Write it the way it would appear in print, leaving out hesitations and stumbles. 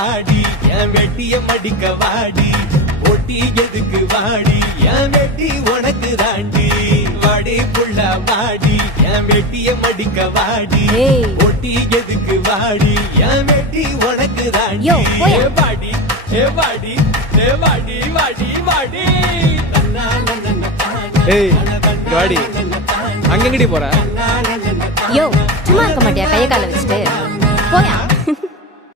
வாடி என் வெட்டிய மடிக்க வாடி ஒட்டி எதுக்கு வாடி என் வெட்டி உனக்கு தாண்டி வாடி புள்ள வாடி என் வெட்டிய மடிக்க வாடி ஏய். ஒட்டி எதுக்கு வாடி என் வெட்டி உனக்கு தாண்டி யோ, போயா. வாடி வாடி வாடி வாடி வாடி ஏய் இங்க வாடி அங்கங்கடி போற யோ